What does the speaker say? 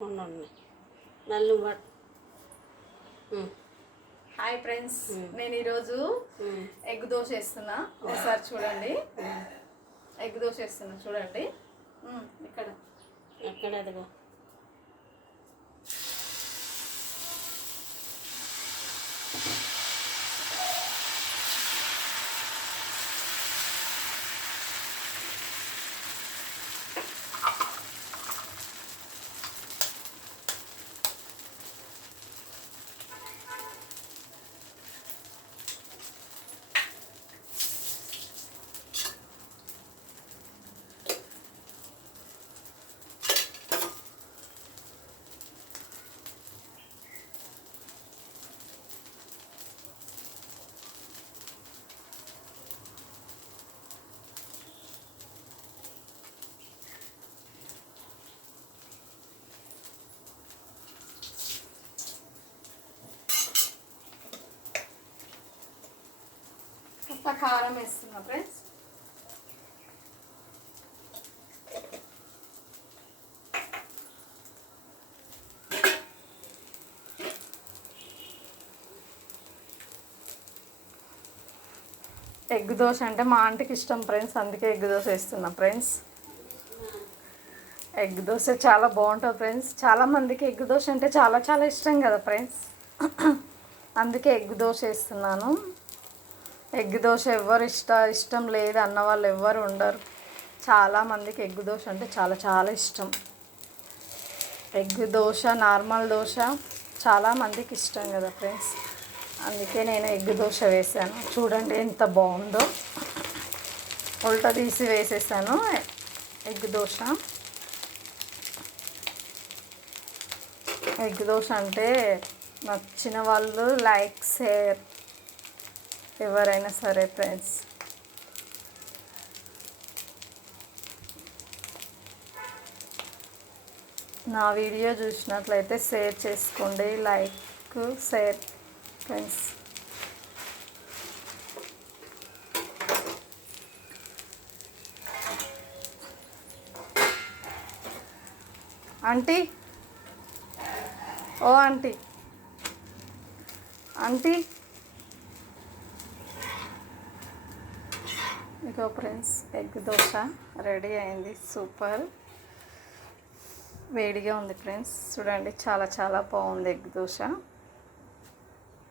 నల్లు hi friends, నేను ఈరోజు egg dosa వేస్తున్నా. ఒకసారి చూడండి. ఎగ్ దోశ వేస్తున్నా చూడండి. ఇక్కడ ఎక్కడ అదిగో కారం వేస్తున్నా ఫ్రెండ్స్. ఎగ్ దోశ అంటే మా ఆంటీకి ఇష్టం ఫ్రెండ్స్, అందుకే ఎగ్ దోశ వేస్తున్నా ఫ్రెండ్స్. ఎగ్ దోశ చాలా బాగుంటుంది ఫ్రెండ్స్. చాలామందికి ఎగ్ దోశ అంటే చాలా చాలా ఇష్టం కదా ఫ్రెండ్స్, అందుకే ఎగ్ దోశ వేస్తున్నాను. ఎగ్ దోశ ఎవరు ఇష్టం లేదు అన్న వాళ్ళు ఎవ్వరు ఉండరు. చాలామందికి ఎగ్ దోశ అంటే చాలా చాలా ఇష్టం. ఎగ్ దోశ, నార్మల్ దోశ చాలామందికి ఇష్టం కదా ఫ్రెండ్స్, అందుకే నేను ఎగ్ దోశ వేసాను. చూడండి ఎంత బాగుందో. ఉల్టా తీసి వేసేసాను ఎగ్ దోశ. ఎగ్ దోశ అంటే నచ్చిన వాళ్ళు లైక్, షేర్ ఎవరైనా సరే ఫ్రెండ్స్. నా వీడియో చూసినట్లయితే షేర్ చేసుకోండి, లైక్, షేర్ ఫ్రెండ్స్. ఆంటీ, ఓ ఆంటీ, ఆంటీ ఇగో ఫ్రెండ్స్, ఎగ్ దోశ రెడీ అయింది. సూపర్ వేడిగా ఉంది ఫ్రెండ్స్. చూడండి చాలా చాలా బాగుంది ఎగ్ దోశ.